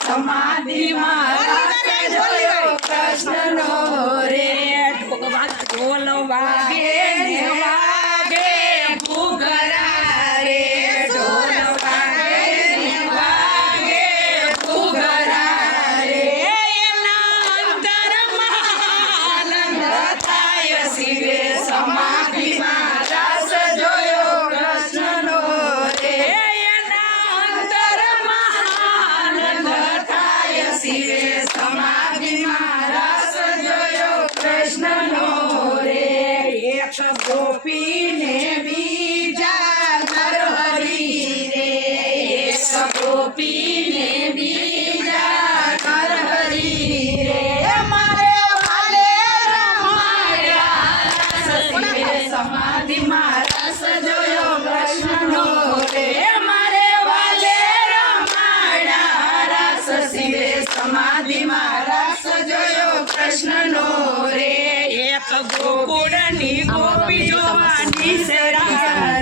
समाधि कृष्ण नो रे ढोल वागे वागे घुघरा रे ढोल वागे वागे घुघरा रे अंतर आनंद थाय शिवे समाधि रस जोयो कृष्ण नो रे अंतर आनंद थाय शिवे समाधि रस जोयो कृष्ण नो रे एक गोपी ने बीजा नरहरि रे एक गोपी ने बीजा नरहरि रे मारे वाले रमाया रस शिवे समाधि रस जोयो कृष्ण नो रे मारे वाले रमाया रस शिवे समाधि रस जोयो कृष्ण नो रे एक गोकुळनी गोपी जोवानी सरा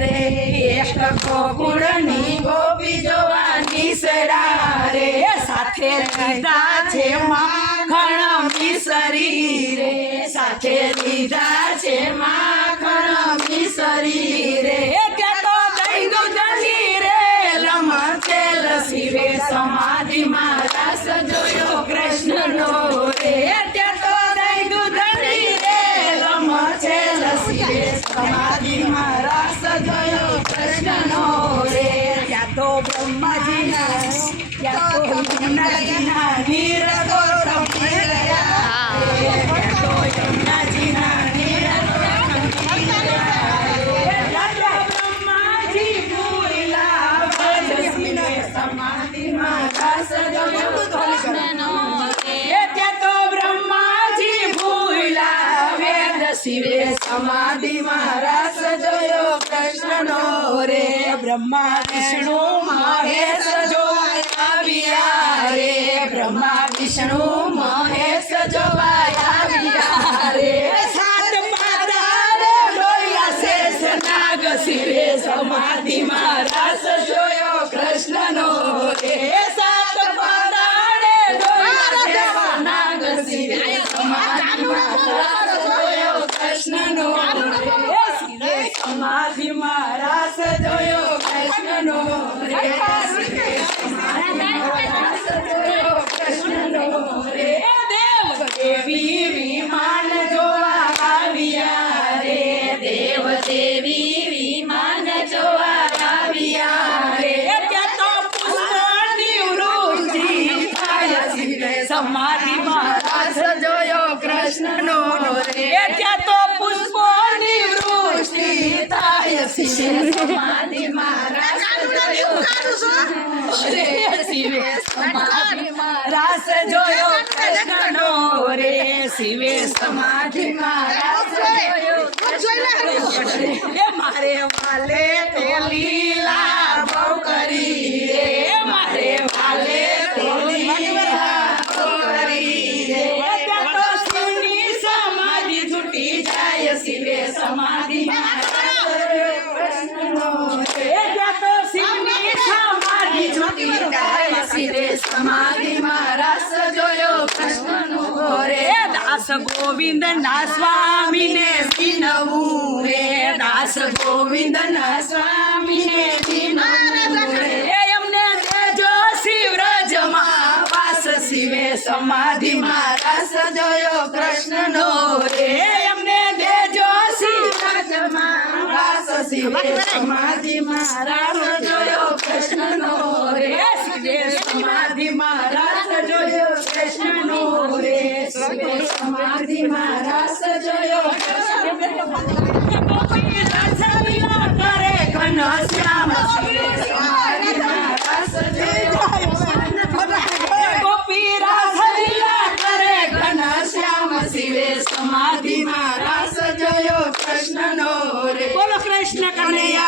रे एक गोकुळनी गोपी जोवानी सरा रे साथे લીધા છે માખણ મિસરી રે સાથે લીધા છે માખણ મિસરી રે કે તો દઈ દૂધની રે રમતેલ શિવે સમાધિ રસ જોયો કૃષ્ણ નો રે કે તો દઈ દૂધની રે રમતેલ શિવે સમાધિ રસ જોયો કૃષ્ણ નો રે क्या तो ब्रह्मा जी ना क्या तो यमुना जी ना नीर गौतम गया क्या तो यमुना जी ना नीर गौतम गया ब्रह्मा जी भूला वेद शिवे समाधि रस जोयो कृष्ण नो रे क्या तो ब्रह्मा जी भूला वेद शिवे समाधि रस जोयो कृष्ण नो रे ब्रह्मा विष्णु महेश जो आया रे ब्रह्मा विष्णु महेश जो आया रे सात पादा रे लोया शेष नाग शिवे समाधि रस जोयो कृष्ण नो रे सात पादा रे लोया शेष नाग शिवे समाधि रस जोयो कृष्ण नो रे शिवे समाधि रस जोयो कृष्ण नो रे कृष्ण नो रे देव देवी विमान जोवा आविया रे देव देवी विमान जोवा आविया रे क्या तो पुष्पनी वृष्टि थाय शिवे समाधि रस जोयो कृष्ण नो रे क्या तो पुष्पनी वृष्टि थाय शिवे समाधि रस जोयो शिवे समाधि रस जोयो कृष्ण नो रे शिवे समाधि रस जोयो कृष्ण नो रे मारे वाले तो लीला દાસ ગોવિંદ ના સ્વામી ને વિનવું રે દાસ ગોવિંદ ના સ્વામી ને વિનવું રે એમને દેજો શિવરાજમાં વાસ શિવે સમાધિમાં રસ જોયો કૃષ્ણનો રે એમને દેજો શિવરાજમાં વાસ શિવે સમાધિમાં રસ જોયો કૃષ્ણનો રે શિવે સમાધિમાં રસ જોયો કૃષ્ણનો રે શિવે સમાધિમાં રસ જોયો ગોપી રસ લીલા કરે ઘનશ્યામ શિવે સમાધિમાં રસ જોયો ગોપી રસ લીલા કરે ઘનશ્યામ શિવે સમાધિમાં રસ જોયો કૃષ્ણનો રે બોલો કૃષ્ણ કનૈયા